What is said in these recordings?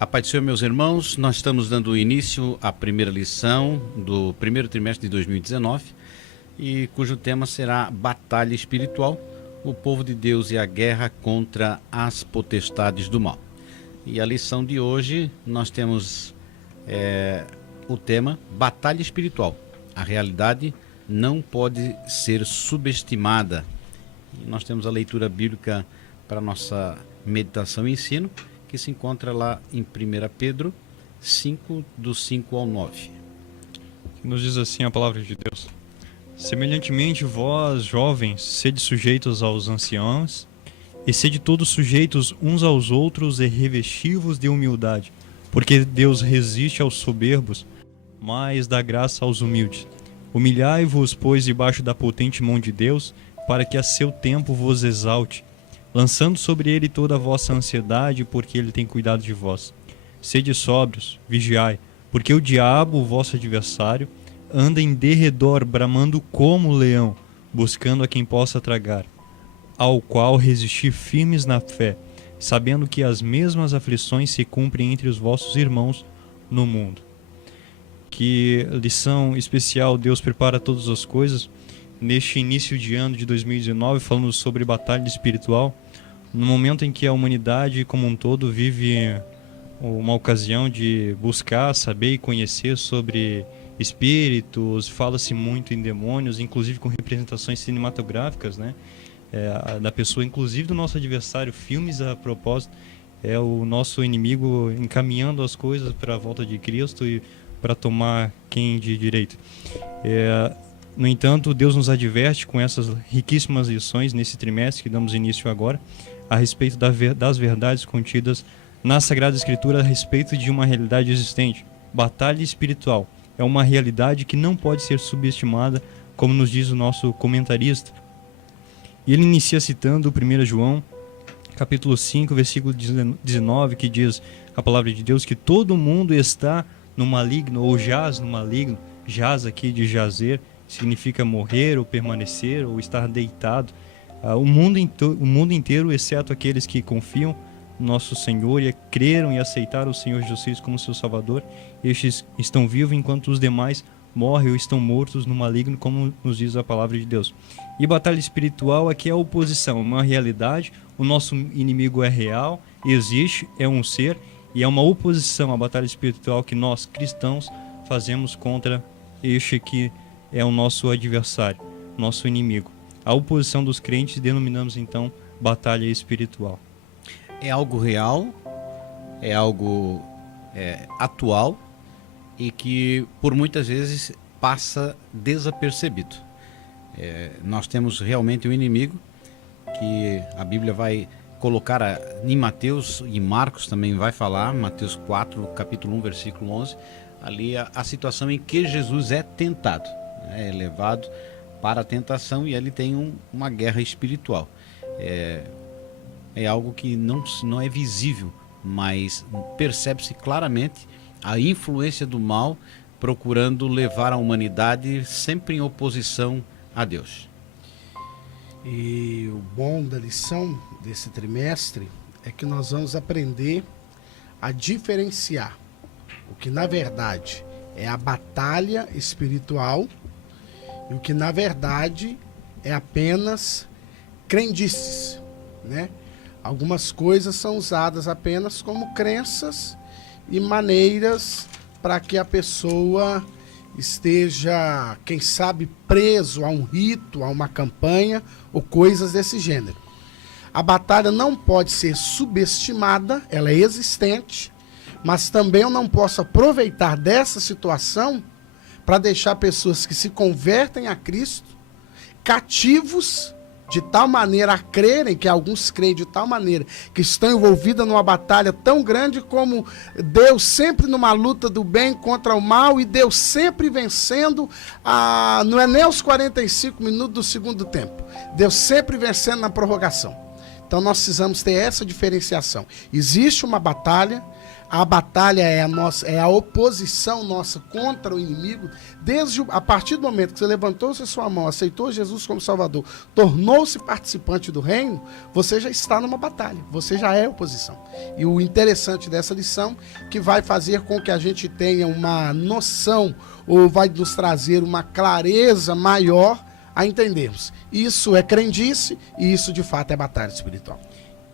A paz do Senhor, meus irmãos, nós estamos dando início à primeira lição do primeiro trimestre de 2019 e cujo tema será Batalha Espiritual, o povo de Deus e a guerra contra as potestades do mal. E a lição de hoje nós temos o tema Batalha Espiritual. A realidade não pode ser subestimada. E nós temos a leitura bíblica para nossa meditação e ensino, que se encontra lá em 1 Pedro 5, do 5 ao 9. Nos diz assim a palavra de Deus: semelhantemente vós, jovens, sede sujeitos aos anciãos, e sede todos sujeitos uns aos outros e revestivos de humildade, porque Deus resiste aos soberbos, mas dá graça aos humildes. Humilhai-vos, pois, debaixo da potente mão de Deus, para que a seu tempo vos exalte, lançando sobre ele toda a vossa ansiedade, porque ele tem cuidado de vós. Sede sóbrios, vigiai, porque o diabo, o vosso adversário, anda em derredor, bramando como leão, buscando a quem possa tragar, ao qual resistir firmes na fé, sabendo que as mesmas aflições se cumprem entre os vossos irmãos no mundo. Que lição especial Deus prepara todas as coisas neste início de ano de 2019, falando sobre batalha espiritual, no momento em que a humanidade como um todo vive uma ocasião de buscar, saber e conhecer sobre espíritos, fala-se muito em demônios, inclusive com representações cinematográficas, né? Da pessoa, inclusive do nosso adversário, filmes a propósito, o nosso inimigo encaminhando as coisas para a volta de Cristo e para tomar quem de direito. No entanto, Deus nos adverte com essas riquíssimas lições nesse trimestre que damos início agora, a respeito das verdades contidas na Sagrada Escritura a respeito de uma realidade existente. Batalha espiritual é uma realidade que não pode ser subestimada, como nos diz o nosso comentarista. E ele inicia citando 1 João, capítulo 5, versículo 19, que diz a palavra de Deus que todo mundo está no maligno, ou jaz no maligno. Jaz aqui de jazer significa morrer ou permanecer ou estar deitado. O mundo inteiro, exceto aqueles que confiam no nosso Senhor e creram e aceitaram o Senhor Jesus Cristo como seu Salvador, estes estão vivos, enquanto os demais morrem ou estão mortos no maligno, como nos diz a palavra de Deus. E batalha espiritual aqui é a oposição, uma realidade, o nosso inimigo é real, existe, é um ser, e é uma oposição à batalha espiritual que nós, cristãos, fazemos contra este que é o nosso adversário, nosso inimigo. A oposição dos crentes denominamos então batalha espiritual. É algo real, é algo atual e que por muitas vezes passa desapercebido. Nós temos realmente um inimigo que a Bíblia vai colocar em Mateus, e Marcos também vai falar, Mateus 4, capítulo 1, versículo 11, ali a situação em que Jesus é tentado, é levado para a tentação e ali tem uma guerra espiritual. É algo que não é visível, mas percebe-se claramente a influência do mal procurando levar a humanidade sempre em oposição a Deus. E o bom da lição desse trimestre é que nós vamos aprender a diferenciar o que na verdade é a batalha espiritual e o que na verdade é apenas crendices, né? Algumas coisas são usadas apenas como crenças e maneiras para que a pessoa esteja, quem sabe, preso a um rito, a uma campanha ou coisas desse gênero. A batalha não pode ser subestimada, ela é existente, mas também eu não posso aproveitar dessa situação para deixar pessoas que se convertem a Cristo cativos de tal maneira a crerem, que alguns creem de tal maneira, que estão envolvidas numa batalha tão grande como Deus sempre numa luta do bem contra o mal e Deus sempre vencendo, não é nem aos 45 minutos do segundo tempo, Deus sempre vencendo na prorrogação. Então nós precisamos ter essa diferenciação. Existe uma batalha, A batalha é a oposição nossa contra o inimigo. A partir do momento que você levantou-se a sua mão, aceitou Jesus como Salvador, tornou-se participante do reino, você já está numa batalha, você já é oposição. E o interessante dessa lição, que vai fazer com que a gente tenha uma noção, ou vai nos trazer uma clareza maior a entendermos. Isso é crendice e isso de fato é batalha espiritual.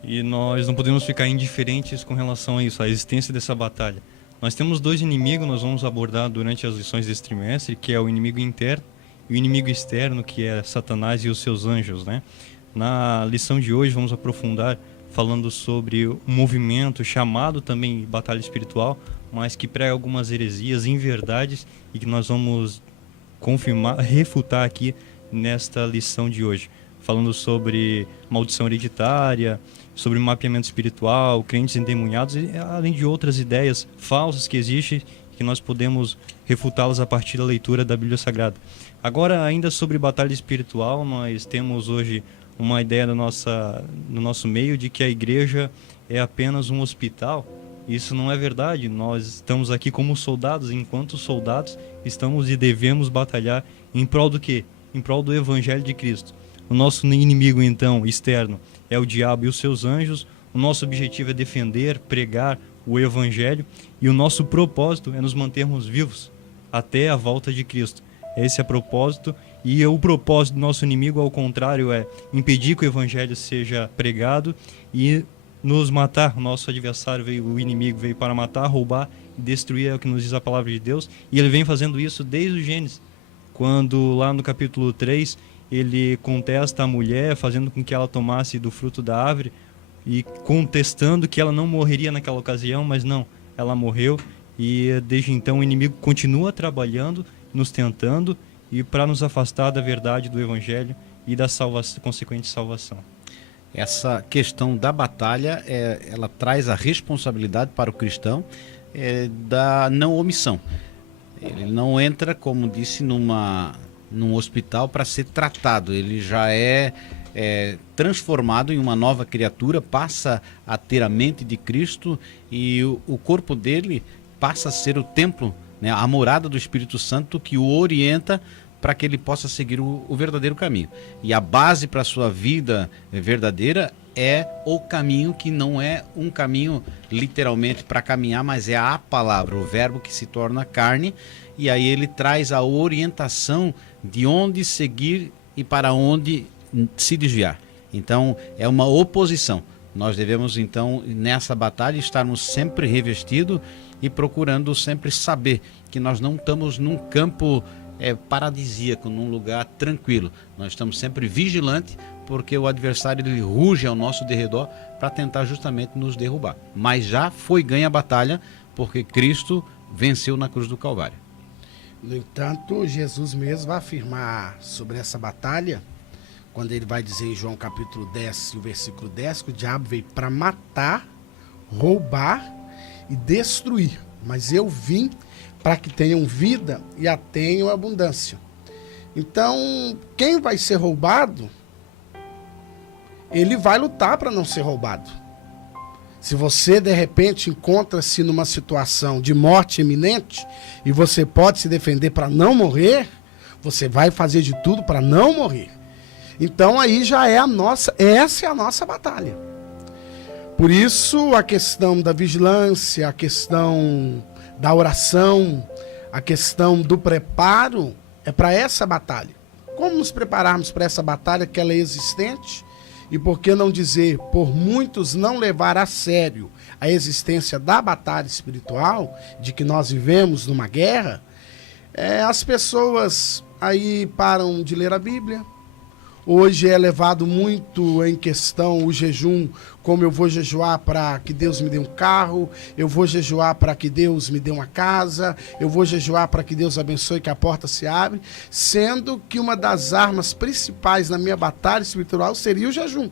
E nós não podemos ficar indiferentes com relação a isso, a existência dessa batalha. Nós temos dois inimigos, nós vamos abordar durante as lições desse trimestre, que é o inimigo interno e o inimigo externo, que é Satanás e os seus anjos, né? Na lição de hoje vamos aprofundar falando sobre o movimento chamado também batalha espiritual, mas que prega algumas heresias, inverdades, e que nós vamos confirmar, refutar aqui nesta lição de hoje. Falando sobre maldição hereditária, sobre mapeamento espiritual, crentes endemoniados, e além de outras ideias falsas que existem, que nós podemos refutá-las a partir da leitura da Bíblia Sagrada. Agora, ainda sobre batalha espiritual, nós temos hoje uma ideia no nosso meio de que a igreja é apenas um hospital. Isso não é verdade. Nós estamos aqui como soldados, enquanto soldados estamos e devemos batalhar em prol do quê? Em prol do Evangelho de Cristo. O nosso inimigo, então, externo, é o diabo e os seus anjos. O nosso objetivo é defender, pregar o Evangelho. E o nosso propósito é nos mantermos vivos até a volta de Cristo. Esse é o propósito. E o propósito do nosso inimigo, ao contrário, é impedir que o Evangelho seja pregado e nos matar. O nosso adversário, o inimigo, veio para matar, roubar e destruir, é o que nos diz a palavra de Deus. E ele vem fazendo isso desde o Gênesis, quando lá no capítulo 3... ele contesta a mulher, fazendo com que ela tomasse do fruto da árvore e contestando que ela não morreria naquela ocasião, mas não, ela morreu. E desde então o inimigo continua trabalhando, nos tentando, e para nos afastar da verdade do Evangelho e da consequente salvação. Essa questão da batalha, ela traz a responsabilidade para o cristão da não omissão. Ele não entra, como disse, num hospital para ser tratado. Ele já é transformado em uma nova criatura, passa a ter a mente de Cristo, e o corpo dele passa a ser o templo, né, a morada do Espírito Santo, que o orienta para que ele possa seguir o verdadeiro caminho. E a base para a sua vida verdadeira é o caminho, que não é um caminho literalmente para caminhar, mas é a palavra, o verbo que se torna carne. E aí ele traz a orientação de onde seguir e para onde se desviar. Então é uma oposição. Nós devemos então nessa batalha estarmos sempre revestidos e procurando sempre saber que nós não estamos num campo paradisíaco, num lugar tranquilo. Nós estamos sempre vigilantes, porque o adversário ele ruge ao nosso derredor para tentar justamente nos derrubar. Mas já foi ganha a batalha, porque Cristo venceu na cruz do Calvário. No entanto, Jesus mesmo vai afirmar sobre essa batalha, quando ele vai dizer em João capítulo 10, o versículo 10, que o diabo veio para matar, roubar e destruir. Mas eu vim para que tenham vida e a tenham abundância. Então, quem vai ser roubado, ele vai lutar para não ser roubado. Se você, de repente, encontra-se numa situação de morte iminente e você pode se defender para não morrer, você vai fazer de tudo para não morrer. Então, aí já é essa é a nossa batalha. Por isso, a questão da vigilância, a questão da oração, a questão do preparo é para essa batalha. Como nos prepararmos para essa batalha, que ela é existente? E por que não dizer, por muitos não levar a sério a existência da batalha espiritual, de que nós vivemos numa guerra, as pessoas aí param de ler a Bíblia. Hoje é levado muito em questão o jejum, como eu vou jejuar para que Deus me dê um carro, eu vou jejuar para que Deus me dê uma casa, eu vou jejuar para que Deus abençoe, que a porta se abre, sendo que uma das armas principais na minha batalha espiritual seria o jejum.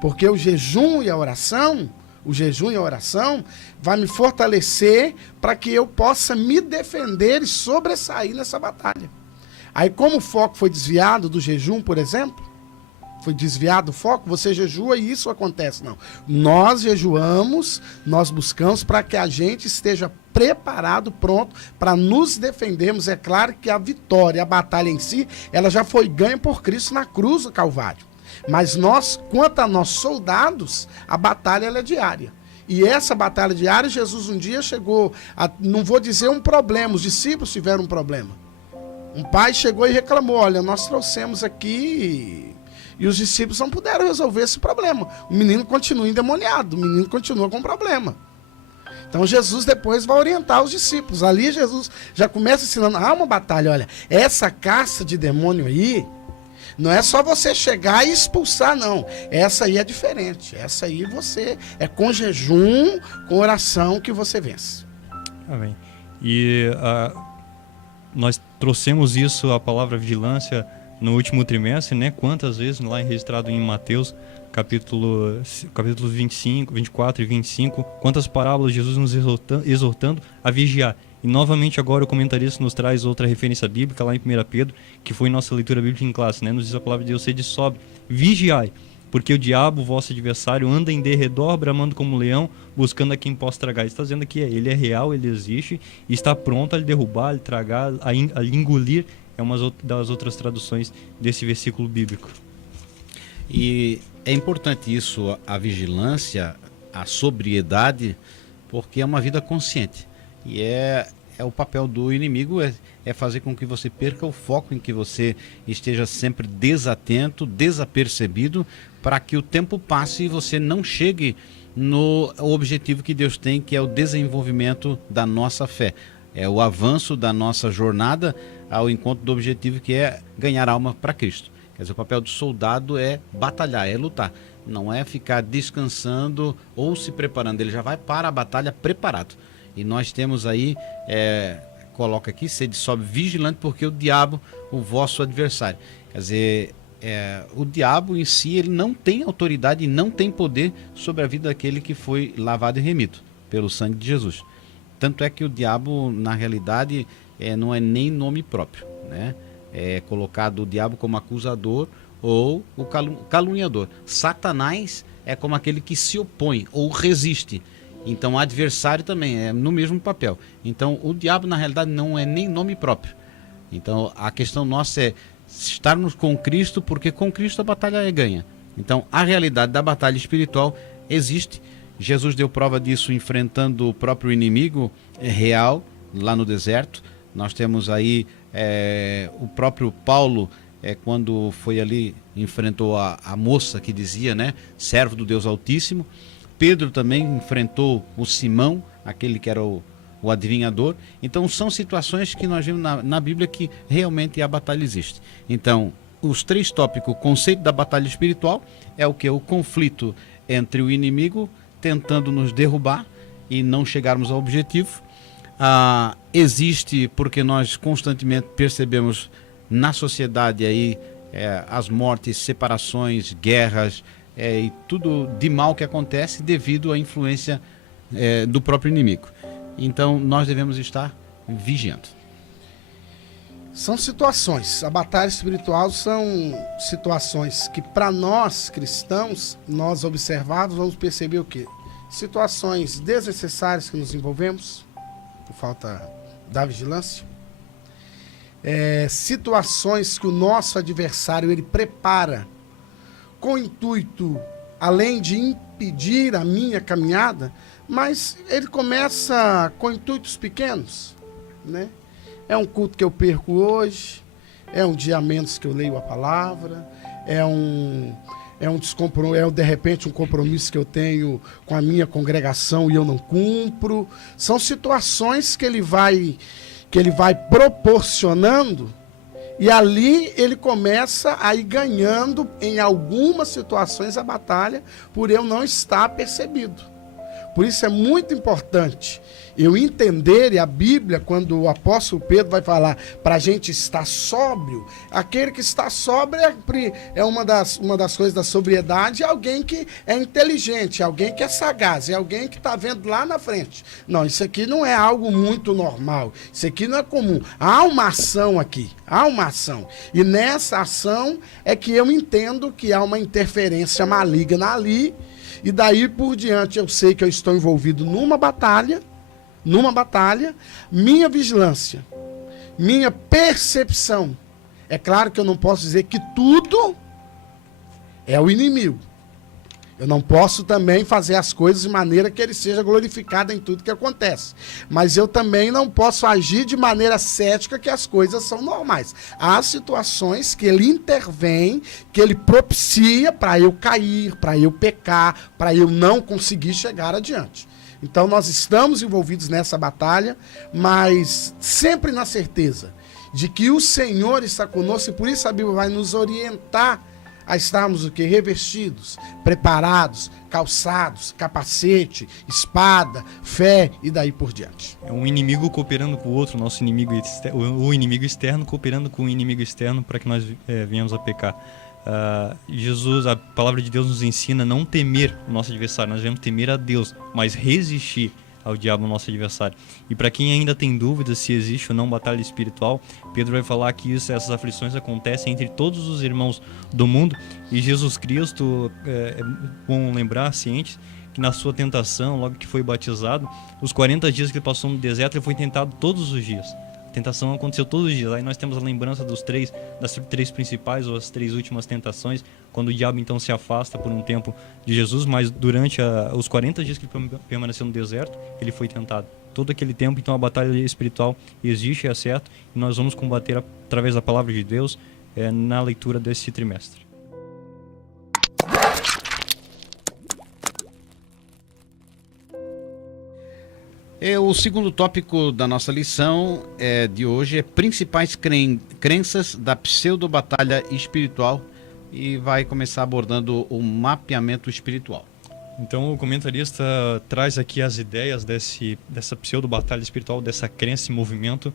Porque o jejum e a oração vai me fortalecer para que eu possa me defender e sobressair nessa batalha. Aí, como o foco foi desviado do jejum, por exemplo, Foi desviado o foco? Você jejua e isso acontece. Não. Nós jejuamos, nós buscamos para que a gente esteja preparado, pronto, para nos defendermos. É claro que a vitória, a batalha em si, ela já foi ganha por Cristo na cruz do Calvário. Mas nós, quanto a nós soldados, a batalha ela é diária. E essa batalha diária, Jesus um dia chegou a, não vou dizer um problema, os discípulos tiveram um problema. Um pai chegou e reclamou, olha, nós trouxemos aqui... E os discípulos não puderam resolver esse problema. O menino continua endemoniado, o menino continua com problema. Então Jesus depois vai orientar os discípulos. Ali Jesus já começa ensinando, uma batalha, olha, essa caça de demônio aí, não é só você chegar e expulsar, não. Essa aí é diferente. Essa aí você é com jejum, com oração que você vence. Amém. E nós trouxemos isso, a palavra vigilância, no último trimestre, né? Quantas vezes, lá registrado em Mateus, capítulos 25, 24 e 25, quantas parábolas Jesus nos exortando a vigiar. E novamente agora o comentarista nos traz outra referência bíblica lá em 1 Pedro, que foi nossa leitura bíblica em classe, né? Nos diz a palavra de Deus, sede sóbrio, vigiai, porque o diabo, vosso adversário, anda em derredor, bramando como um leão, buscando a quem possa tragar. Ele está dizendo que ele é real, ele existe, e está pronto a lhe derrubar, a lhe tragar, a lhe engolir. É uma das outras traduções desse versículo bíblico. E é importante isso, a vigilância, a sobriedade, porque é uma vida consciente. E é o papel do inimigo, é fazer com que você perca o foco, em que você esteja sempre desatento, desapercebido, para que o tempo passe e você não chegue no objetivo que Deus tem, que é o desenvolvimento da nossa fé. É o avanço da nossa jornada ao encontro do objetivo, que é ganhar alma para Cristo. Quer dizer, o papel do soldado é batalhar, é lutar. Não é ficar descansando ou se preparando. Ele já vai para a batalha preparado. E nós temos aí, coloca aqui, sede sóbrio, vigilante, porque o diabo, o vosso adversário. Quer dizer, o diabo em si, ele não tem autoridade e não tem poder sobre a vida daquele que foi lavado e remido pelo sangue de Jesus. Tanto é que o diabo, na realidade, não é nem nome próprio, né? É colocado o diabo como acusador ou o caluniador. Satanás é como aquele que se opõe ou resiste. Então, adversário também é no mesmo papel. Então, o diabo, na realidade, não é nem nome próprio. Então, a questão nossa é estarmos com Cristo, porque com Cristo a batalha é ganha. Então, a realidade da batalha espiritual existe. Jesus deu prova disso enfrentando o próprio inimigo real lá no deserto. Nós temos aí o próprio Paulo, quando foi ali, enfrentou a moça que dizia, né, servo do Deus Altíssimo. Pedro também enfrentou o Simão, aquele que era o adivinhador. Então são situações que nós vemos na Bíblia que realmente a batalha existe. Então, os três tópicos, o conceito da batalha espiritual é o que? O conflito entre o inimigo tentando nos derrubar e não chegarmos ao objetivo. Existe porque nós constantemente percebemos na sociedade aí as mortes, separações, guerras e tudo de mal que acontece devido à influência do próprio inimigo. Então nós devemos estar vigiando. São situações, a batalha espiritual são situações que para nós cristãos, nós observados, vamos perceber o quê? Situações desnecessárias que nos envolvemos, por falta da vigilância. Situações que o nosso adversário ele prepara com o intuito, além de impedir a minha caminhada, mas ele começa com intuitos pequenos, né? É um culto que eu perco hoje, é um dia a menos que eu leio a palavra, de repente um compromisso que eu tenho com a minha congregação e eu não cumpro. São situações que ele vai proporcionando, e ali ele começa a ir ganhando em algumas situações a batalha por eu não estar percebido. Por isso é muito importante eu entender, e a Bíblia, quando o apóstolo Pedro vai falar para a gente estar sóbrio, aquele que está sóbrio é uma das coisas da sobriedade, é alguém que é inteligente, é alguém que é sagaz, é alguém que está vendo lá na frente. Não, isso aqui não é algo muito normal, isso aqui não é comum. Há uma ação aqui, há uma ação. E nessa ação é que eu entendo que há uma interferência maligna ali, e daí por diante eu sei que eu estou envolvido numa batalha, minha vigilância, minha percepção. É claro que eu não posso dizer que tudo é o inimigo. Eu não posso também fazer as coisas de maneira que ele seja glorificado em tudo que acontece. Mas eu também não posso agir de maneira cética que as coisas são normais. Há situações que ele intervém, que ele propicia para eu cair, para eu pecar, para eu não conseguir chegar adiante. Então nós estamos envolvidos nessa batalha, mas sempre na certeza de que o Senhor está conosco, e por isso a Bíblia vai nos orientar a estarmos o quê? Revestidos, preparados, calçados, capacete, espada, fé e daí por diante. É um inimigo cooperando com o outro, nosso inimigo o inimigo externo cooperando com o inimigo externo para que nós venhamos a pecar. Jesus, a palavra de Deus nos ensina a não temer o nosso adversário, nós devemos temer a Deus, mas resistir ao diabo, nosso adversário. E para quem ainda tem dúvidas se existe ou não batalha espiritual, Pedro vai falar que essas aflições acontecem entre todos os irmãos do mundo, e Jesus Cristo, é bom lembrar, cientes, que na sua tentação, logo que foi batizado, os 40 dias que ele passou no deserto, ele foi tentado todos os dias. A tentação aconteceu todos os dias. Aí nós temos a lembrança das três principais ou as 3 últimas tentações, quando o diabo então se afasta por um tempo de Jesus, mas durante os 40 dias que ele permaneceu no deserto, ele foi tentado. Todo aquele tempo, então, a batalha espiritual existe, é certo, e nós vamos combater através da palavra de Deus na leitura desse trimestre. O segundo tópico da nossa lição de hoje é principais crenças da pseudo-batalha espiritual, e vai começar abordando o mapeamento espiritual. Então o comentarista traz aqui as ideias dessa pseudo-batalha espiritual, dessa crença em movimento,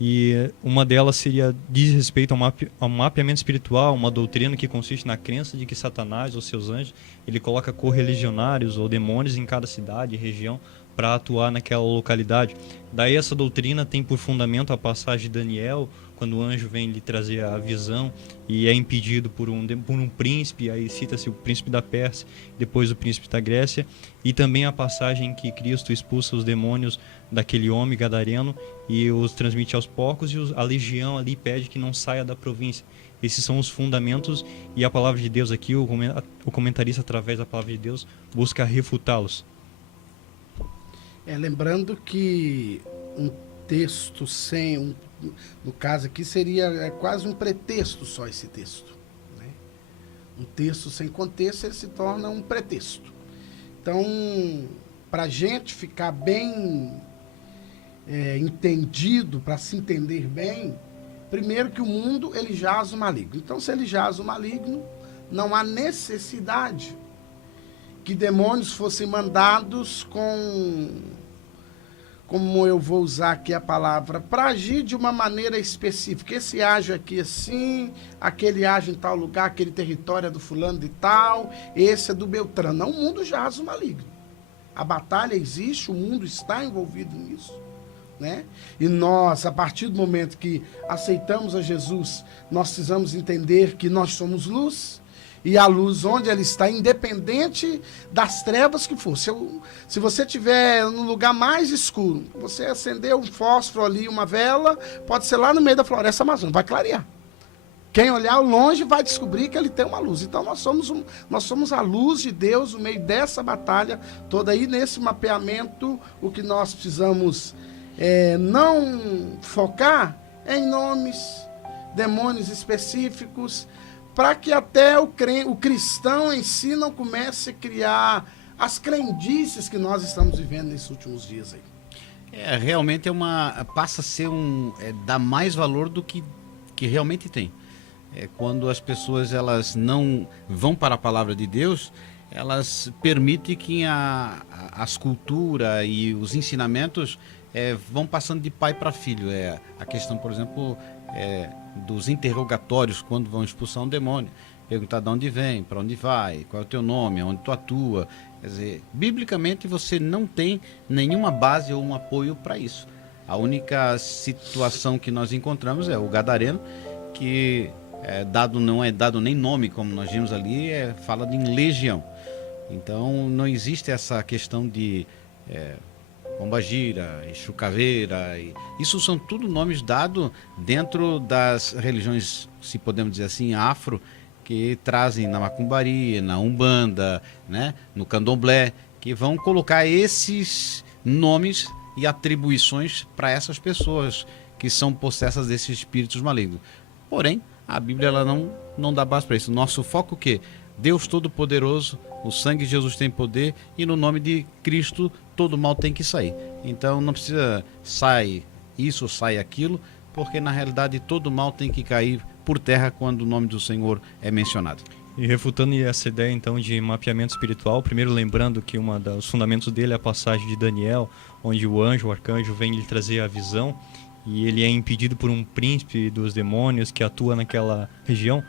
e uma delas diz respeito ao mapeamento espiritual, uma doutrina que consiste na crença de que Satanás ou seus anjos, ele coloca correligionários ou demônios em cada cidade e região para atuar naquela localidade. Daí essa doutrina tem por fundamento a passagem de Daniel, quando o anjo vem lhe trazer a visão e é impedido por um príncipe, aí cita-se o príncipe da Pérsia, depois o príncipe da Grécia, e também a passagem em que Cristo expulsa os demônios daquele homem gadareno e os transmite aos porcos, e a legião ali pede que não saia da província. Esses são os fundamentos, e a palavra de Deus aqui, o comentarista, através da palavra de Deus, busca refutá-los. Lembrando que um texto no caso aqui seria quase um pretexto só esse texto, né? Um texto sem contexto, ele se torna um pretexto. Então, para a gente ficar bem entendido, para se entender bem, primeiro que o mundo ele jaz o maligno. Então, se ele jaz o maligno, não há necessidade que demônios fossem mandados como eu vou usar aqui a palavra, para agir de uma maneira específica. Esse age aqui assim, aquele age em tal lugar, aquele território é do fulano de tal, esse é do Beltrano. Não, o mundo jaz o maligno. A batalha existe, o mundo está envolvido nisso, né? E nós, a partir do momento que aceitamos a Jesus, nós precisamos entender que nós somos luz, e a luz, onde ela está, independente das trevas que for. Se você estiver no lugar mais escuro, você acender um fósforo ali, uma vela, pode ser lá no meio da floresta amazônica, vai clarear. Quem olhar ao longe vai descobrir que ele tem uma luz. Então nós somos a luz de Deus no meio dessa batalha toda aí, nesse mapeamento. O que nós precisamos não focar em nomes, demônios específicos, para que até o cristão em si não comece a criar as crendices que nós estamos vivendo nesses últimos dias aí. Realmente passa a ser dá mais valor do que realmente tem. Quando as pessoas elas não vão para a palavra de Deus, elas permitem que as culturas e os ensinamentos vão passando de pai para filho. A questão, por exemplo, dos interrogatórios quando vão expulsar um demônio. Perguntar de onde vem, para onde vai, qual é o teu nome, onde tu atua. Quer dizer, biblicamente você não tem nenhuma base ou um apoio para isso. A única situação que nós encontramos é o gadareno, que não é dado nem nome, como nós vimos ali, fala em legião. Então não existe essa questão de pombagira, Exu Caveira. Isso são tudo nomes dados dentro das religiões, se podemos dizer assim, afro, que trazem na macumbaria, na umbanda, né, no candomblé, que vão colocar esses nomes e atribuições para essas pessoas que são possessas desses espíritos malignos. Porém, a Bíblia ela não dá base para isso. Nosso foco é o quê? Deus Todo-Poderoso, o sangue de Jesus tem poder e no nome de Cristo todo mal tem que sair. Então não precisa sai isso, sai aquilo, porque na realidade todo mal tem que cair por terra quando o nome do Senhor é mencionado. E refutando essa ideia então de mapeamento espiritual, primeiro lembrando que os fundamentos dele é a passagem de Daniel, onde o arcanjo vem lhe trazer a visão e ele é impedido por um príncipe dos demônios que atua naquela região.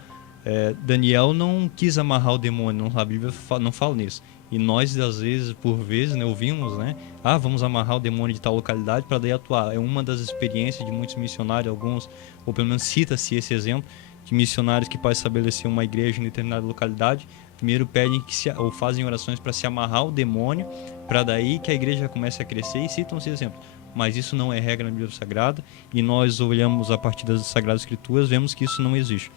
Daniel não quis amarrar o demônio, a Bíblia não fala nisso. E nós, às vezes, por vezes, né, ouvimos, né? Vamos amarrar o demônio de tal localidade para daí atuar. É uma das experiências de muitos missionários, alguns, ou pelo menos cita-se esse exemplo, de missionários que para estabelecer uma igreja em determinada localidade, primeiro pedem ou fazem orações para se amarrar o demônio, para daí que a igreja comece a crescer e citam esse exemplo. Mas isso não é regra na Bíblia Sagrada e nós olhamos a partir das Sagradas Escrituras, vemos que isso não existe.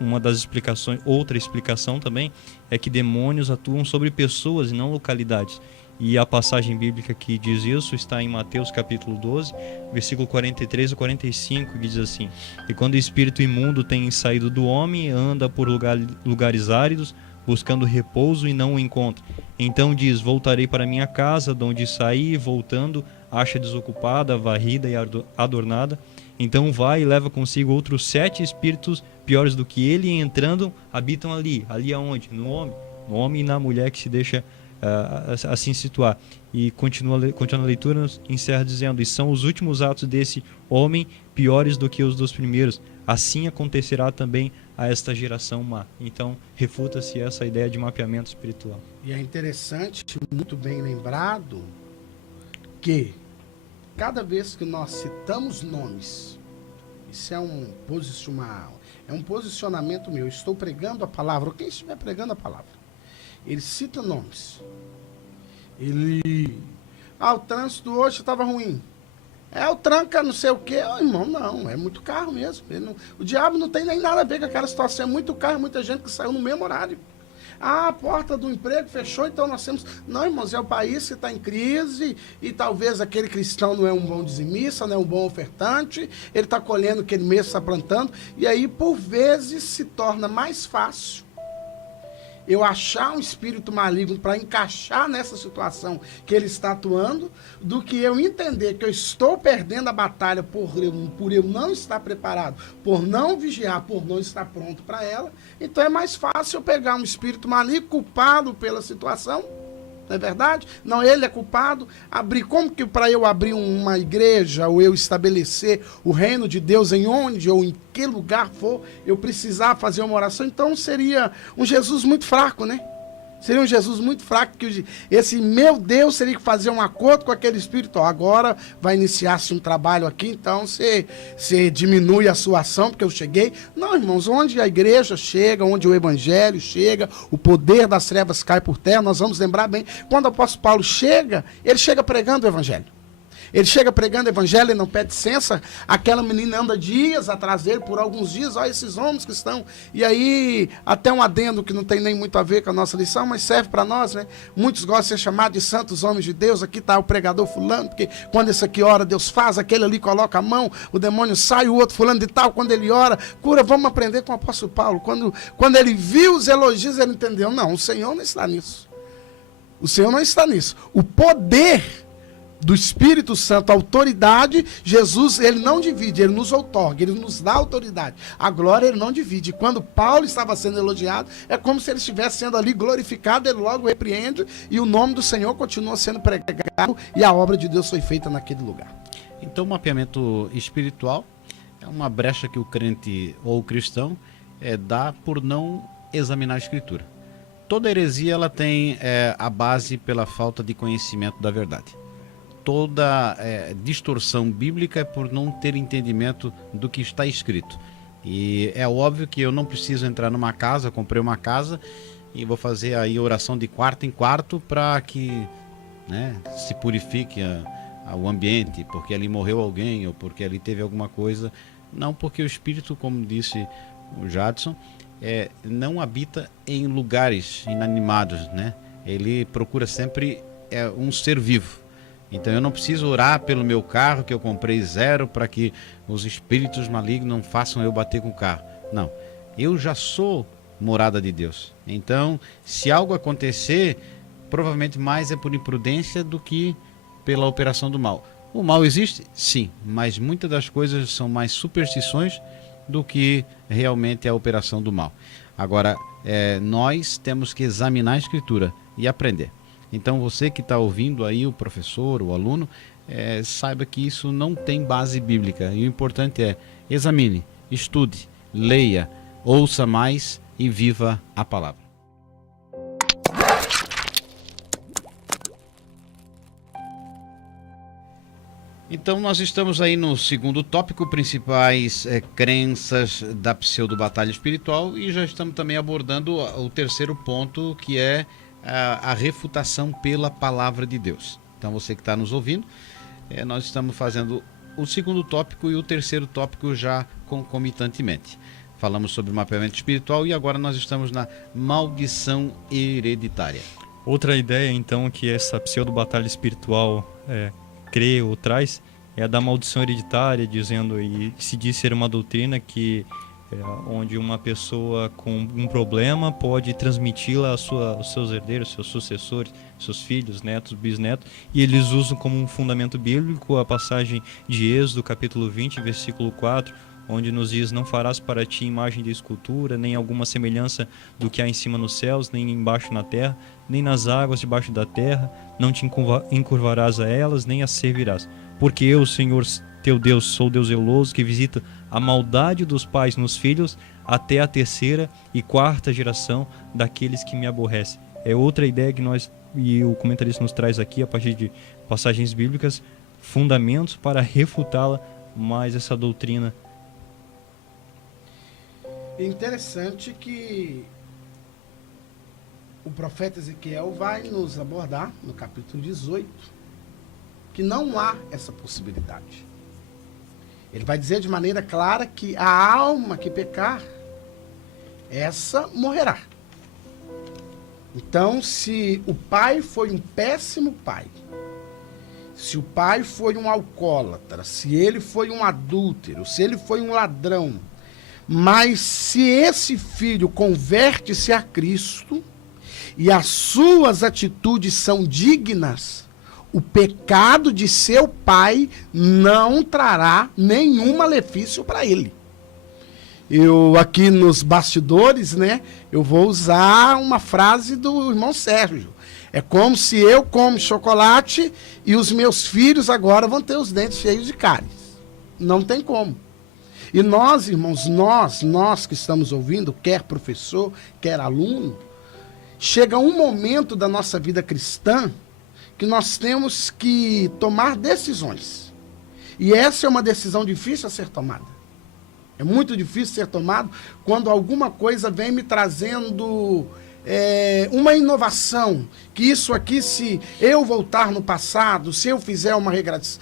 Uma das explicações, outra explicação também, é que demônios atuam sobre pessoas e não localidades. E a passagem bíblica que diz isso está em Mateus capítulo 12, versículo 43 e 45, que diz assim: E quando o espírito imundo tem saído do homem, anda por lugares áridos, buscando repouso e não o encontra. Então diz: Voltarei para minha casa, de onde saí, voltando, acha desocupada, varrida e adornada. Então vai e leva consigo outros 7 espíritos piores do que ele, e entrando, habitam ali. Ali aonde? No homem e na mulher que se deixa assim situar. E continua a leitura, encerra dizendo: E são os últimos atos desse homem piores do que os dos primeiros. Assim acontecerá também a esta geração má. Então, refuta-se essa ideia de mapeamento espiritual. E é interessante, muito bem lembrado, que cada vez que nós citamos nomes, isso é um posicionamento meu. Eu estou pregando a palavra, ou quem estiver pregando a palavra, ele cita nomes. O trânsito hoje estava ruim. O tranca não sei o quê. Irmão, não, é muito carro mesmo. O diabo não tem nem nada a ver com aquela situação. É muito carro, muita gente que saiu no mesmo horário. A porta do emprego fechou, então nós temos... Não, irmãos, é o país que está em crise e talvez aquele cristão não é um bom dizimista, não é um bom ofertante, ele está colhendo o que ele mesmo está plantando, e aí, por vezes, se torna mais fácil eu achar um espírito maligno para encaixar nessa situação que ele está atuando, do que eu entender que eu estou perdendo a batalha por eu não estar preparado, por não vigiar, por não estar pronto para ela. Então é mais fácil eu pegar um espírito maligno, culpado pela situação, não é verdade? Não, ele é culpado. Como que para eu abrir uma igreja, ou eu estabelecer o reino de Deus em onde ou em que lugar for, eu precisar fazer uma oração? Então seria um Jesus muito fraco, né? Seria um Jesus muito fraco, que esse meu Deus teria que fazer um acordo com aquele espírito. Agora vai iniciar-se um trabalho aqui, então você diminui a sua ação, porque eu cheguei. Não, irmãos, onde a igreja chega, onde o evangelho chega, o poder das trevas cai por terra. Nós vamos lembrar bem, quando o apóstolo Paulo chega, ele chega pregando o evangelho. Ele chega pregando o evangelho e não pede licença. Aquela menina anda dias atrás dele, por alguns dias, olha esses homens que estão. E aí, até um adendo que não tem nem muito a ver com a nossa lição, mas serve para nós, né? Muitos gostam de ser chamados de santos homens de Deus. Aqui está o pregador fulano, porque quando esse aqui ora, Deus faz, aquele ali coloca a mão, o demônio sai, o outro fulano de tal, quando ele ora, cura. Vamos aprender com o apóstolo Paulo. Quando ele viu os elogios, ele entendeu. Não, o Senhor não está nisso. O Senhor não está nisso. O poder do Espírito Santo, autoridade, Jesus, ele não divide, ele nos outorga, ele nos dá autoridade. A glória ele não divide. Quando Paulo estava sendo elogiado, é como se ele estivesse sendo ali glorificado, ele logo repreende e o nome do Senhor continua sendo pregado e a obra de Deus foi feita naquele lugar. Então, o mapeamento espiritual é uma brecha que o crente ou o cristão dá por não examinar a Escritura. Toda heresia ela tem a base pela falta de conhecimento da verdade. Toda distorção bíblica é por não ter entendimento do que está escrito. E é óbvio que eu não preciso entrar numa casa, comprei uma casa e vou fazer aí oração de quarto em quarto para que, né, se purifique o ambiente, porque ali morreu alguém ou porque ali teve alguma coisa. Não, porque o Espírito, como disse o Jadson, não habita em lugares inanimados, né? Ele procura sempre um ser vivo. Então eu não preciso orar pelo meu carro que eu comprei zero para que os espíritos malignos não façam eu bater com o carro. Não, eu já sou morada de Deus. Então, se algo acontecer, provavelmente mais é por imprudência do que pela operação do mal. O mal existe? Sim, mas muitas das coisas são mais superstições do que realmente a operação do mal. Agora, nós temos que examinar a Escritura e aprender. Então você que está ouvindo aí, o professor, o aluno, saiba que isso não tem base bíblica. E o importante é examine, estude, leia, ouça mais e viva a palavra. Então nós estamos aí no segundo tópico, principais crenças da pseudo-batalha espiritual, e já estamos também abordando o terceiro ponto, que é a refutação pela palavra de Deus. Então você que está nos ouvindo, nós estamos fazendo o segundo tópico e o terceiro tópico já concomitantemente. Falamos sobre o mapeamento espiritual e agora nós estamos na maldição hereditária. Outra ideia então que essa pseudo-batalha espiritual crê ou traz é a da maldição hereditária, dizendo, e se diz ser uma doutrina que onde uma pessoa com um problema pode transmiti-la aos seus herdeiros, seus sucessores, seus filhos, netos, bisnetos, e eles usam como um fundamento bíblico a passagem de Êxodo, capítulo 20, versículo 4, onde nos diz: não farás para ti imagem de escultura, nem alguma semelhança do que há em cima nos céus, nem embaixo na terra, nem nas águas debaixo da terra, não te encurvarás a elas, nem as servirás. Porque eu, Senhor teu Deus, sou Deus zeloso, que visita a maldade dos pais nos filhos até a terceira e quarta geração daqueles que me aborrecem. É outra ideia que nós, e o comentarista nos traz aqui, a partir de passagens bíblicas, fundamentos para refutá-la, mais essa doutrina. É interessante que o profeta Ezequiel vai nos abordar, no capítulo 18, que não há essa possibilidade. Ele vai dizer de maneira clara que a alma que pecar, essa morrerá. Então, se o pai foi um péssimo pai, se o pai foi um alcoólatra, se ele foi um adúltero, se ele foi um ladrão, mas se esse filho converte-se a Cristo e as suas atitudes são dignas, o pecado de seu pai não trará nenhum malefício para ele. Eu aqui nos bastidores, né, eu vou usar uma frase do irmão Sérgio. É como se eu como chocolate e os meus filhos agora vão ter os dentes cheios de cáries. Não tem como. E nós, irmãos, nós que estamos ouvindo, quer professor, quer aluno, chega um momento da nossa vida cristã que nós temos que tomar decisões. E essa é uma decisão difícil a ser tomada. É muito difícil ser tomado quando alguma coisa vem me trazendo uma inovação, que isso aqui, se eu voltar no passado, se eu fizer uma regressão,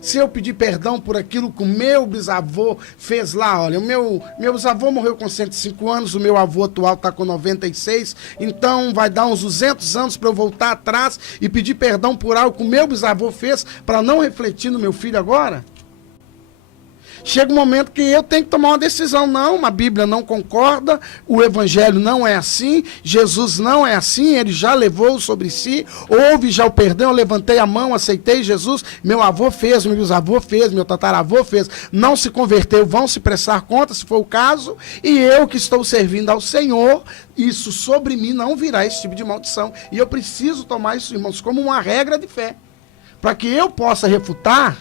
se eu pedir perdão por aquilo que o meu bisavô fez lá, olha, o meu bisavô morreu com 105 anos, o meu avô atual está com 96, então vai dar uns 200 anos para eu voltar atrás e pedir perdão por algo que o meu bisavô fez para não refletir no meu filho agora? Chega um momento que eu tenho que tomar uma decisão. Não, a Bíblia não concorda, o Evangelho não é assim, Jesus não é assim, ele já levou sobre si, houve já o perdão, eu levantei a mão, aceitei Jesus, meu avô fez, meu bisavô fez, meu tataravô fez, não se converteu, vão se prestar conta, se for o caso, e eu que estou servindo ao Senhor, isso sobre mim não virá esse tipo de maldição. E eu preciso tomar isso, irmãos, como uma regra de fé. Para que eu possa refutar,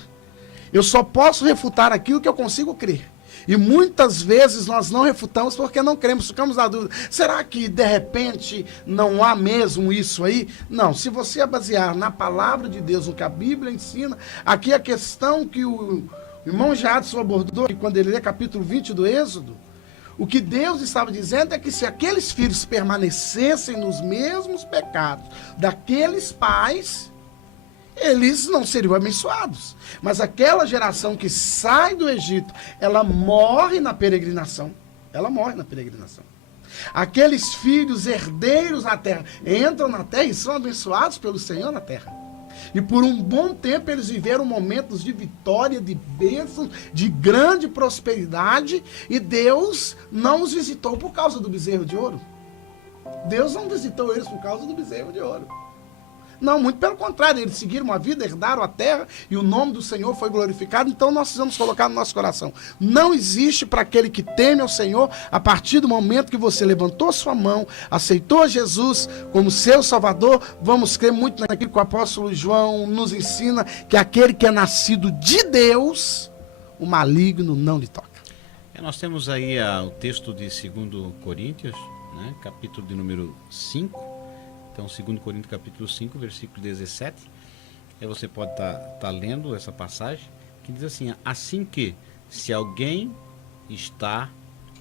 eu só posso refutar aquilo que eu consigo crer. E muitas vezes nós não refutamos porque não cremos, ficamos na dúvida. Será que de repente não há mesmo isso aí? Não, se você basear na palavra de Deus, no que a Bíblia ensina, aqui a questão que o irmão Jadson abordou, quando ele lê capítulo 20 do Êxodo, o que Deus estava dizendo é que se aqueles filhos permanecessem nos mesmos pecados daqueles pais, eles não seriam abençoados. Mas aquela geração que sai do Egito, ela morre na peregrinação. Ela morre na peregrinação. Aqueles filhos herdeiros na terra entram na terra e são abençoados pelo Senhor na terra. E por um bom tempo eles viveram momentos de vitória, de bênção, de grande prosperidade. E Deus não os visitou por causa do bezerro de ouro. Deus não visitou eles por causa do bezerro de ouro. Não, muito pelo contrário, eles seguiram a vida, herdaram a terra e o nome do Senhor foi glorificado. Então nós precisamos colocar no nosso coração: não existe para aquele que teme ao Senhor, a partir do momento que você levantou sua mão, aceitou Jesus como seu Salvador. Vamos crer muito naquilo que o apóstolo João nos ensina, que aquele que é nascido de Deus, o maligno não lhe toca. Nós temos aí o texto de 2 Coríntios, né, capítulo de número 5. Então, 2 Coríntios capítulo 5, versículo 17. Aí você pode estar lendo essa passagem, que diz assim: assim que, se alguém está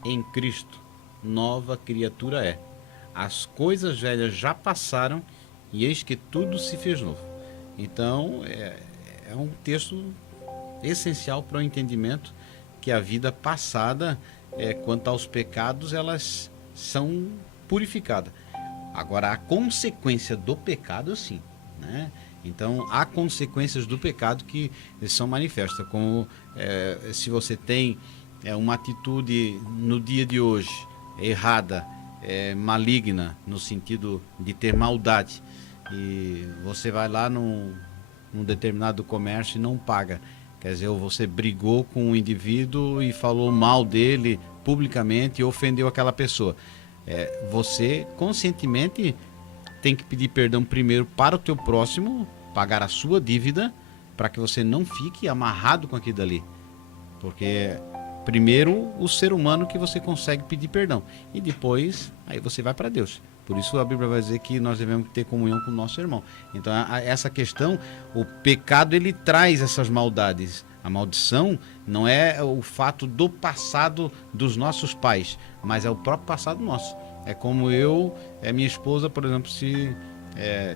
em Cristo, nova criatura é. As coisas velhas já passaram e eis que tudo se fez novo. Então, é um texto essencial para o entendimento que a vida passada, quanto aos pecados, elas são purificadas. Agora, a consequência do pecado, sim, né? Então, há consequências do pecado que são manifestas, como se você tem uma atitude no dia de hoje errada, maligna, no sentido de ter maldade, e você vai lá num determinado comércio e não paga. Quer dizer, você brigou com um indivíduo e falou mal dele publicamente e ofendeu aquela pessoa. Você conscientemente tem que pedir perdão primeiro para o teu próximo, pagar a sua dívida, para que você não fique amarrado com aquilo dali. Porque primeiro o ser humano que você consegue pedir perdão, e depois aí você vai para Deus. Por isso a Bíblia vai dizer que nós devemos ter comunhão com o nosso irmão. Então essa questão, o pecado, ele traz essas maldades. A maldição não é o fato do passado dos nossos pais, mas é o próprio passado nosso. É como minha esposa, por exemplo, se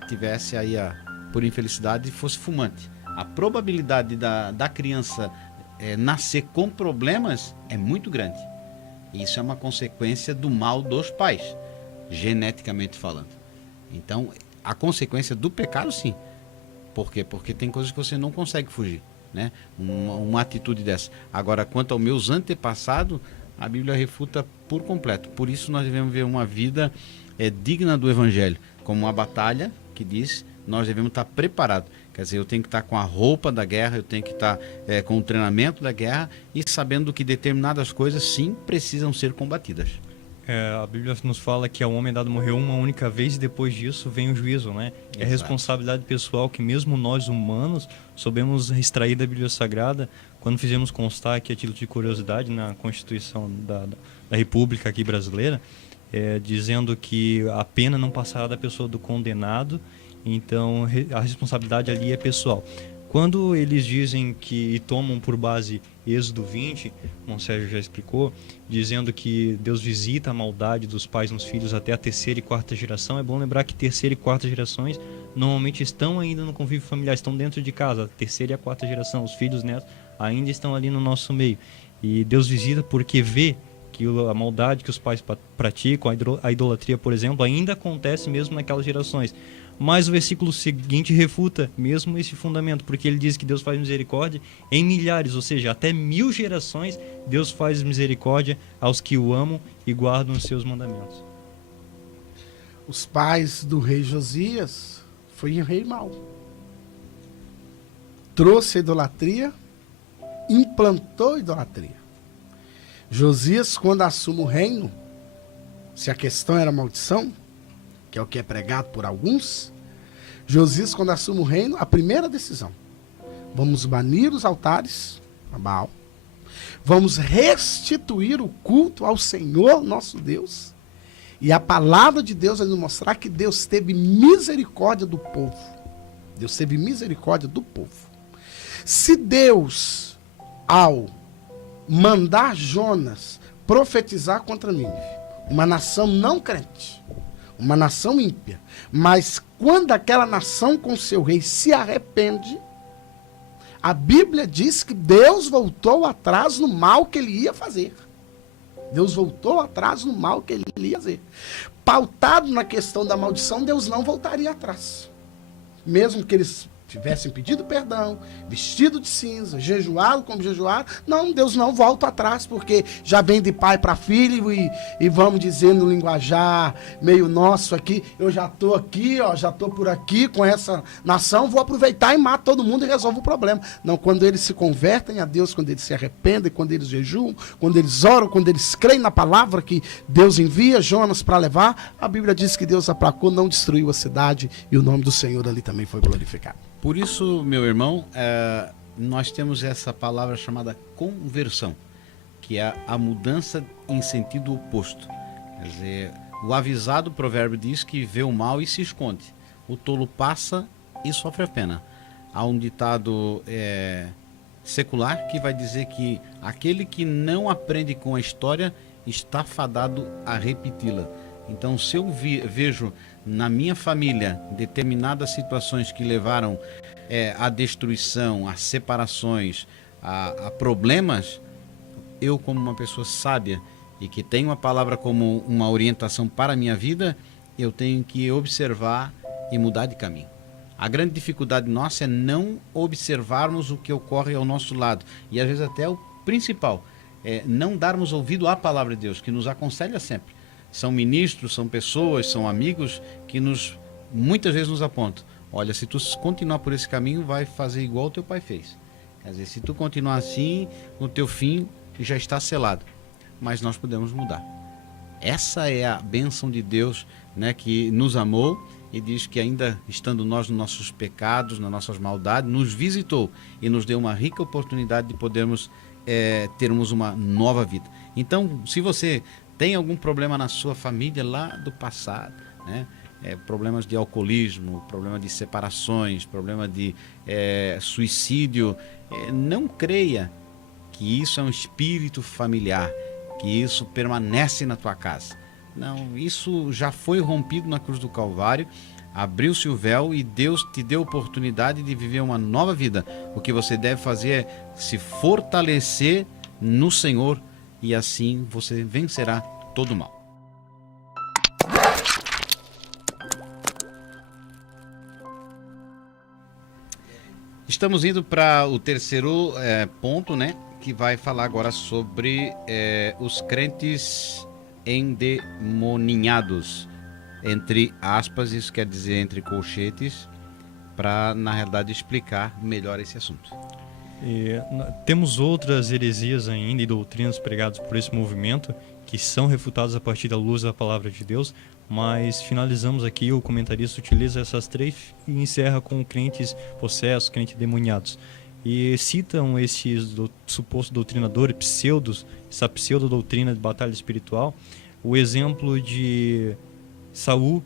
tivesse aí, por infelicidade, fosse fumante. A probabilidade da criança nascer com problemas é muito grande. E isso é uma consequência do mal dos pais, geneticamente falando. Então, a consequência do pecado, sim. Por quê? Porque tem coisas que você não consegue fugir, né? Uma atitude dessa. Agora, quanto aos meus antepassados, a Bíblia refuta por completo. Por isso nós devemos ver uma vida digna do Evangelho, como uma batalha que diz, nós devemos estar preparados. Quer dizer, eu tenho que estar com a roupa da guerra, eu tenho que estar com o treinamento da guerra e sabendo que determinadas coisas sim precisam ser combatidas. A Bíblia nos fala que ao homem é dado morrer uma única vez e depois disso vem o juízo, né? É responsabilidade pessoal que mesmo nós humanos soubemos extrair da Bíblia Sagrada quando fizemos constar aqui a título de curiosidade na Constituição da República aqui brasileira, dizendo que a pena não passará da pessoa do condenado, então a responsabilidade ali é pessoal. Quando eles dizem que e tomam por base Êxodo 20, como o Sérgio já explicou, dizendo que Deus visita a maldade dos pais nos filhos até a terceira e quarta geração, é bom lembrar que terceira e quarta gerações normalmente estão ainda no convívio familiar, estão dentro de casa. A terceira e a quarta geração, os filhos, netos, ainda estão ali no nosso meio. E Deus visita porque vê que a maldade que os pais praticam, a idolatria, por exemplo, ainda acontece mesmo naquelas gerações. Mas o versículo seguinte refuta mesmo esse fundamento, porque ele diz que Deus faz misericórdia em milhares, ou seja, até 1000 gerações Deus faz misericórdia aos que o amam e guardam os seus mandamentos. Os pais do rei Josias foi um rei mau. Trouxe a idolatria, implantou a idolatria. Josias, quando assume o reino, se a questão era maldição, que é o que é pregado por alguns, Josias, quando assume o reino, a primeira decisão: vamos banir os altares a Baal, vamos restituir o culto ao Senhor nosso Deus, e a palavra de Deus vai nos mostrar que Deus teve misericórdia do povo. Deus teve misericórdia do povo. Se Deus, ao mandar Jonas profetizar contra Nínive, uma nação não crente, uma nação ímpia, mas quando aquela nação com seu rei se arrepende, a Bíblia diz que Deus voltou atrás no mal que ele ia fazer. Deus voltou atrás no mal que ele ia fazer. Pautado na questão da maldição, Deus não voltaria atrás. Mesmo que eles tivessem pedido perdão, vestido de cinza, jejuado como jejuaram, não, Deus não volta atrás, porque já vem de pai para filho e vamos dizer no linguajar meio nosso aqui, eu já estou aqui, ó, já estou por aqui com essa nação, vou aproveitar e mato todo mundo e resolvo o problema. Não, quando eles se convertem a Deus, quando eles se arrependem, quando eles jejuam, quando eles oram, quando eles creem na palavra que Deus envia Jonas para levar, a Bíblia diz que Deus aplacou, não destruiu a cidade e o nome do Senhor ali também foi glorificado. Por isso, meu irmão, nós temos essa palavra chamada conversão, que é a mudança em sentido oposto. Quer dizer, o avisado provérbio diz que vê o mal e se esconde. O tolo passa e sofre a pena. Há um ditado secular que vai dizer que aquele que não aprende com a história está fadado a repeti-la. Então, se eu vejo na minha família determinadas situações que levaram à destruição, a separações, a problemas, eu, como uma pessoa sábia e que tem uma palavra como uma orientação para a minha vida, eu tenho que observar e mudar de caminho. A grande dificuldade nossa é não observarmos o que ocorre ao nosso lado. E às vezes até o principal, não darmos ouvido à palavra de Deus, que nos aconselha sempre. São ministros, são pessoas, são amigos que muitas vezes nos apontam. Olha, se tu continuar por esse caminho, vai fazer igual o teu pai fez. Quer dizer, se tu continuar assim, o teu fim já está selado. Mas nós podemos mudar. Essa é a bênção de Deus, né, que nos amou e diz que ainda estando nós nos nossos pecados, nas nossas maldades, nos visitou e nos deu uma rica oportunidade de podermos termos uma nova vida. Então, se você tem algum problema na sua família lá do passado, né? Problemas de alcoolismo, problema de separações, problema de suicídio, não creia que isso é um espírito familiar, que isso permanece na tua casa. Não, isso já foi rompido na cruz do Calvário, abriu-se o véu e Deus te deu a oportunidade de viver uma nova vida. O que você deve fazer é se fortalecer no Senhor, e assim você vencerá todo o mal. Estamos indo para o terceiro ponto, né? Que vai falar agora sobre os crentes endemoninhados. Entre aspas, isso quer dizer entre colchetes, para na realidade explicar melhor esse assunto. Temos outras heresias ainda e doutrinas pregadas por esse movimento que são refutadas a partir da luz da palavra de Deus, mas finalizamos aqui, o comentarista utiliza essas três e encerra com crentes possessos, crentes demoniados. E citam esses supostos doutrinadores, essa pseudo-doutrina de batalha espiritual, o exemplo de Saul,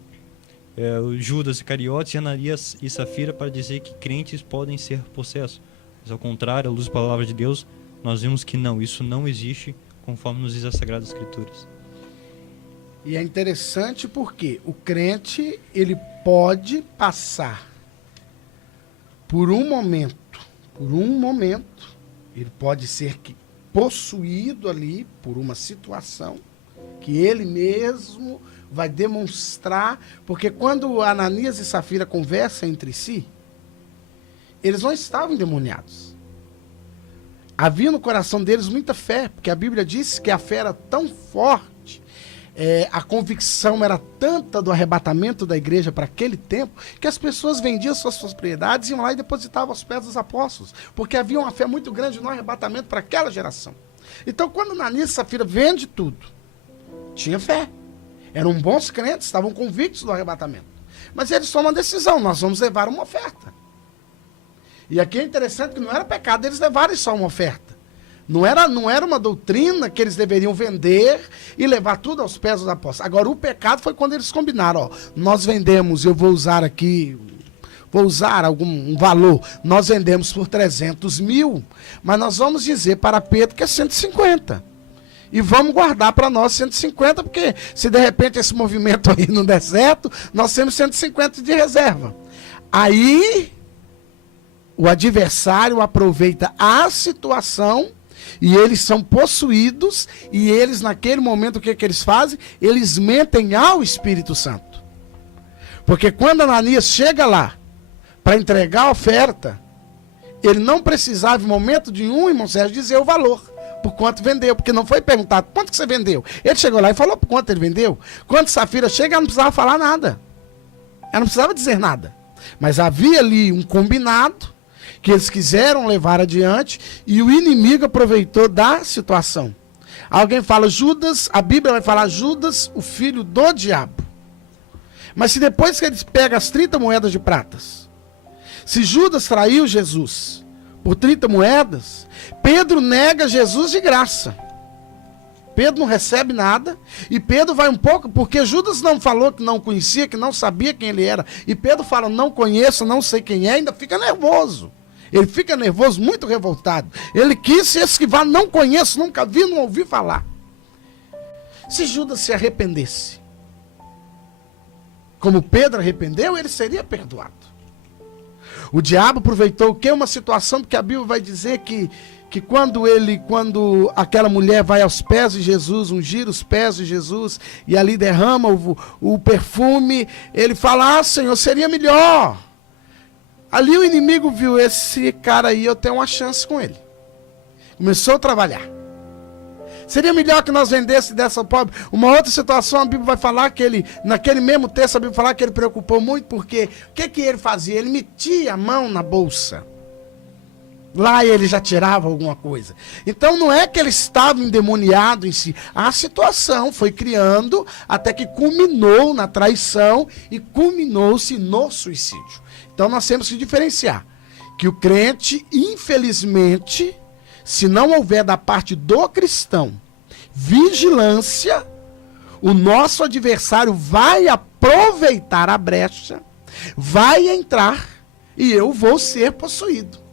Judas Iscariotes, Ananias e Safira, para dizer que crentes podem ser possessos. Mas ao contrário, à luz da palavra de Deus, nós vimos que não, isso não existe, conforme nos diz as Sagradas Escrituras. E é interessante porque o crente, ele pode passar por um momento, ele pode ser possuído ali por uma situação, que ele mesmo vai demonstrar, porque quando Ananias e Safira conversam entre si, eles não estavam endemoniados. Havia no coração deles muita fé, porque a Bíblia diz que a fé era tão forte, a convicção era tanta do arrebatamento da igreja para aquele tempo, que as pessoas vendiam suas propriedades, iam lá e depositavam aos pés dos apóstolos, porque havia uma fé muito grande no arrebatamento para aquela geração. Então, quando Ananias e Safira vende tudo, tinha fé. Eram bons crentes, estavam convictos do arrebatamento. Mas eles tomam uma decisão, nós vamos levar uma oferta. E aqui é interessante que não era pecado eles levarem só uma oferta. Não era uma doutrina que eles deveriam vender e levar tudo aos pés dos apóstolos. Agora, o pecado foi quando eles combinaram, ó, nós vendemos, eu vou usar aqui, um valor, nós vendemos por 300 mil, mas nós vamos dizer para Pedro que é 150. E vamos guardar para nós 150, porque se de repente esse movimento aí não der certo, nós temos 150 de reserva. Aí, o adversário aproveita a situação e eles são possuídos, e eles naquele momento o que eles fazem? Eles mentem ao Espírito Santo. Porque quando Ananias chega lá para entregar a oferta, ele não precisava em momento nenhum, irmão Sérgio, dizer o valor, por quanto vendeu, porque não foi perguntado quanto que você vendeu. Ele chegou lá e falou por quanto ele vendeu. Quando Safira chega, ela não precisava falar nada. Ela não precisava dizer nada. Mas havia ali um combinado que eles quiseram levar adiante e o inimigo aproveitou da situação. Alguém fala Judas, a Bíblia vai falar Judas, o filho do diabo. Mas se depois que eles pegam as 30 moedas de pratas, se Judas traiu Jesus por 30 moedas, Pedro nega Jesus de graça. Pedro não recebe nada, e Pedro vai um pouco, porque Judas não falou que não conhecia, que não sabia quem ele era, e Pedro fala, não conheço, não sei quem é, ainda fica nervoso. Ele fica nervoso, muito revoltado. Ele quis se esquivar, não conheço, nunca vi, não ouvi falar. Se Judas se arrependesse, como Pedro arrependeu, ele seria perdoado. O diabo aproveitou o quê? Uma situação, porque a Bíblia vai dizer que quando aquela mulher vai aos pés de Jesus, ungir os pés de Jesus, e ali derrama o perfume, ele fala, Senhor, seria melhor. Ali o inimigo viu, esse cara aí, eu tenho uma chance com ele. Começou a trabalhar. Seria melhor que nós vendêssemos dessa pobre. Uma outra situação, a Bíblia vai falar que ele, naquele mesmo texto, a Bíblia vai falar que ele preocupou muito, porque o que ele fazia? Ele metia a mão na bolsa. Lá ele já tirava alguma coisa. Então não é que ele estava endemoniado em si. A situação foi criando até que culminou na traição e culminou-se no suicídio. Então nós temos que diferenciar que o crente, infelizmente, se não houver da parte do cristão vigilância, o nosso adversário vai aproveitar a brecha, vai entrar e eu vou ser possuído.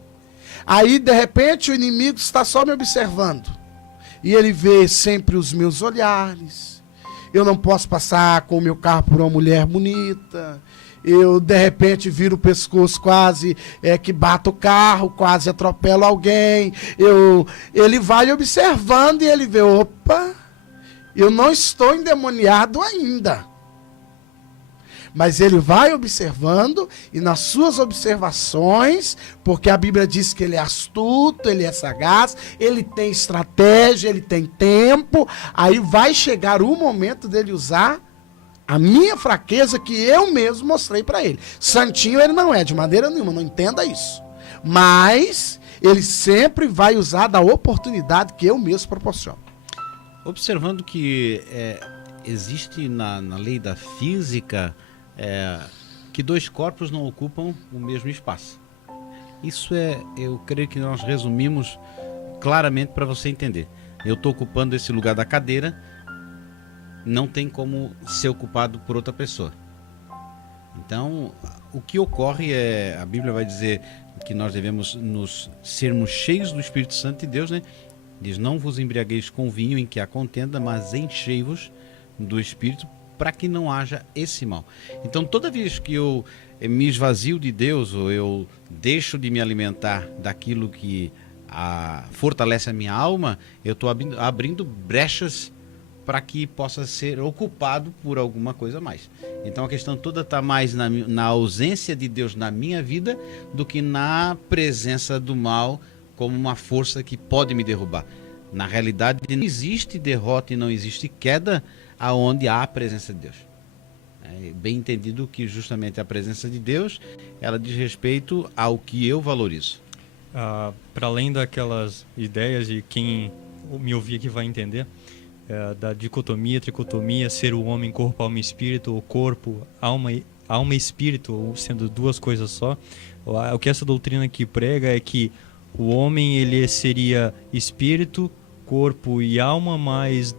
Aí, de repente, o inimigo está só me observando. E ele vê sempre os meus olhares. Eu não posso passar com o meu carro por uma mulher bonita. Eu, de repente, viro o pescoço quase que bato o carro, quase atropelo alguém. Ele vai observando e ele vê, opa, eu não estou endemoniado ainda. Mas ele vai observando e nas suas observações, porque a Bíblia diz que ele é astuto, ele é sagaz, ele tem estratégia, ele tem tempo, aí vai chegar o momento dele usar a minha fraqueza que eu mesmo mostrei para ele. Santinho ele não é, de maneira nenhuma, não entenda isso. Mas ele sempre vai usar da oportunidade que eu mesmo proporciono. Observando que existe na lei da física que dois corpos não ocupam o mesmo espaço. Isso eu creio que nós resumimos claramente para você entender. Eu estou ocupando esse lugar da cadeira, não tem como ser ocupado por outra pessoa. Então, o que ocorre a Bíblia vai dizer que nós devemos sermos cheios do Espírito Santo de Deus, né? Diz, não vos embriagueis com vinho em que há contenda, mas enchei-vos do Espírito, para que não haja esse mal. Então, toda vez que eu me esvazio de Deus, ou eu deixo de me alimentar daquilo que fortalece a minha alma, eu estou abrindo brechas para que possa ser ocupado por alguma coisa a mais. Então a questão toda está mais na ausência de Deus na minha vida do que na presença do mal como uma força que pode me derrubar. Na realidade, não existe derrota e não existe queda aonde há a presença de Deus. É bem entendido que justamente a presença de Deus, ela diz respeito ao que eu valorizo. Para além daquelas ideias de quem me ouvir aqui vai entender, da dicotomia, tricotomia, ser o homem, corpo, alma e espírito, ou corpo, alma e espírito, ou sendo duas coisas só, o que essa doutrina aqui prega é que o homem ele seria espírito, corpo e alma, mas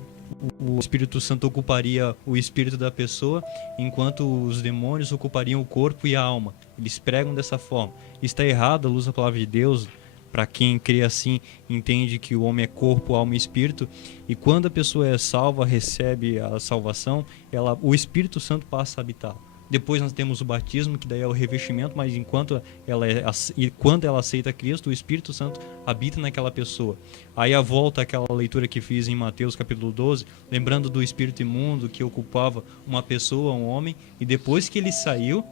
o Espírito Santo ocuparia o espírito da pessoa, enquanto os demônios ocupariam o corpo e a alma. Eles pregam dessa forma. Está errado à luz da palavra de Deus. Para quem crê assim, entende que o homem é corpo, alma e espírito. E quando a pessoa é salva, recebe a salvação, o Espírito Santo passa a habitar. Depois nós temos o batismo, que daí é o revestimento, mas quando ela aceita Cristo, o Espírito Santo habita naquela pessoa. Aí a volta àquela leitura que fiz em Mateus capítulo 12, lembrando do espírito imundo que ocupava uma pessoa, um homem, e depois que ele saiu,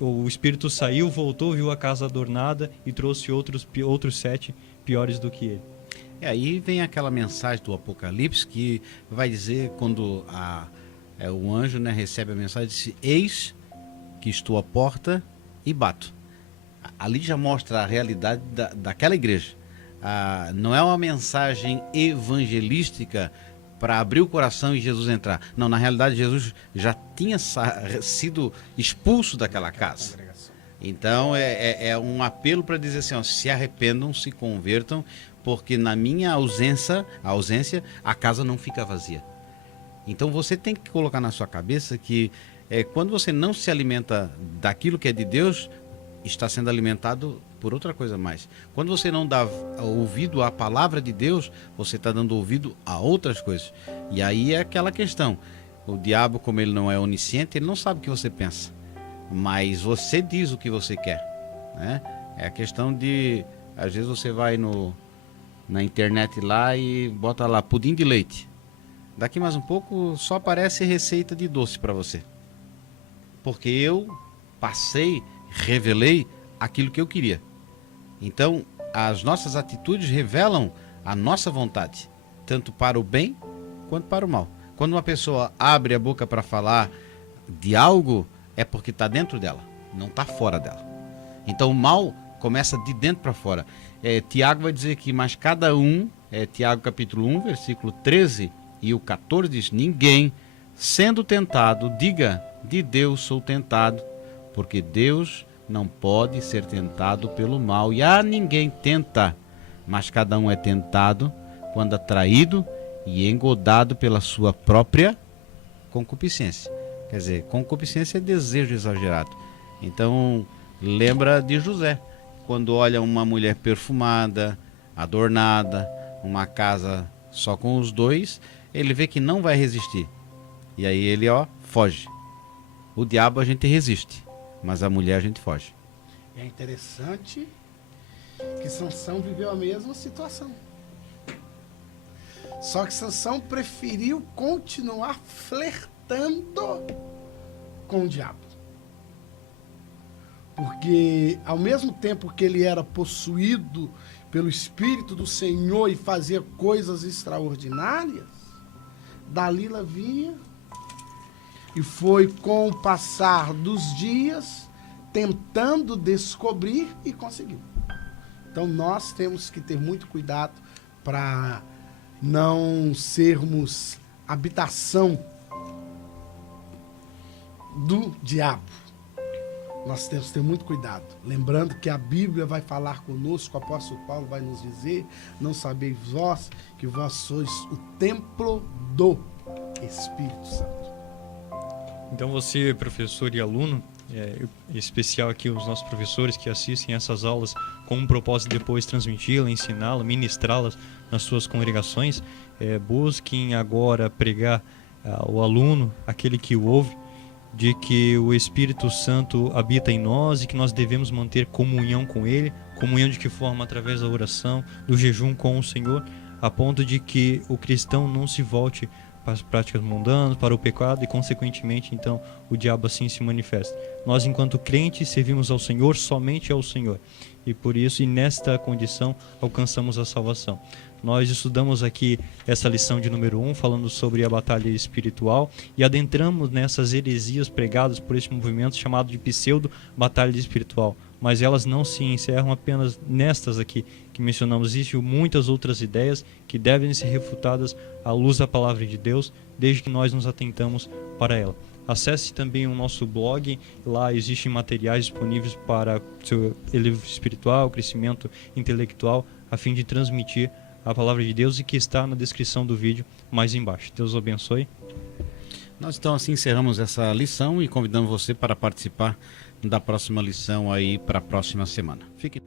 o espírito saiu, voltou, viu a casa adornada e trouxe outros 7 piores do que ele. Aí vem aquela mensagem do Apocalipse que vai dizer quando o anjo, né, recebe a mensagem, diz: eis que estou à porta e bato. Ali já mostra a realidade daquela igreja. Não é uma mensagem evangelística para abrir o coração e Jesus entrar. Não, na realidade Jesus já tinha sido expulso daquela casa. Então é um apelo para dizer assim, ó, se arrependam, se convertam, porque na minha ausência a casa não fica vazia. Então você tem que colocar na sua cabeça que quando você não se alimenta daquilo que é de Deus, está sendo alimentado por outra coisa mais. Quando você não dá ouvido à palavra de Deus, você está dando ouvido a outras coisas. E aí é aquela questão. O diabo, como ele não é onisciente, ele não sabe o que você pensa. Mas você diz o que você quer, né? É a questão de... Às vezes você vai na internet lá e bota lá pudim de leite. Daqui mais um pouco só aparece receita de doce para você. Porque eu revelei aquilo que eu queria. Então, as nossas atitudes revelam a nossa vontade, tanto para o bem quanto para o mal. Quando uma pessoa abre a boca para falar de algo, é porque está dentro dela, não está fora dela. Então, o mal começa de dentro para fora. Tiago vai dizer que, mas cada um, Tiago capítulo 1, versículo 13 e o 14 diz: ninguém, sendo tentado, diga, de Deus sou tentado, porque Deus não pode ser tentado pelo mal, e a ninguém tenta, mas cada um é tentado quando atraído e engodado pela sua própria concupiscência. Quer dizer, concupiscência é desejo exagerado. Então, lembra de José, quando olha uma mulher perfumada, adornada, uma casa só com os dois, ele vê que não vai resistir. E aí ele, foge. O diabo a gente resiste, mas a mulher a gente foge. É interessante que Sansão viveu a mesma situação. Só que Sansão preferiu continuar flertando com o diabo. Porque ao mesmo tempo que ele era possuído pelo Espírito do Senhor e fazia coisas extraordinárias, Dalila vinha e foi com o passar dos dias tentando descobrir e conseguiu. Então nós temos que ter muito cuidado para não sermos habitação do diabo. Nós temos que ter muito cuidado. Lembrando que a Bíblia vai falar conosco, o apóstolo Paulo vai nos dizer: não sabeis vós que vós sois o templo do Espírito Santo. Então você, professor e aluno, em especial aqui os nossos professores que assistem essas aulas com um propósito de depois transmiti-la, ensiná-la, ministrá-las nas suas congregações, busquem agora pregar ao aluno, aquele que o ouve, de que o Espírito Santo habita em nós e que nós devemos manter comunhão com Ele. Comunhão de que forma? Através da oração, do jejum com o Senhor. a ponto de que o cristão não se volte para as práticas mundanas, para o pecado e, consequentemente, então, o diabo assim se manifesta. Nós, enquanto crentes, servimos ao Senhor, somente ao Senhor. E por isso, e nesta condição, alcançamos a salvação. Nós estudamos aqui essa lição de número 1, falando sobre a batalha espiritual, e adentramos nessas heresias pregadas por este movimento chamado de pseudo-batalha espiritual. Mas elas não se encerram apenas nestas aqui que mencionamos. Existem muitas outras ideias que devem ser refutadas à luz da palavra de Deus, desde que nós nos atentamos para ela. Acesse também o nosso blog, lá existem materiais disponíveis para seu elevamento espiritual, crescimento intelectual, a fim de transmitir a palavra de Deus, e que está na descrição do vídeo mais embaixo. Deus o abençoe. Nós então assim encerramos essa lição e convidamos você para participar da próxima lição aí para a próxima semana. Fique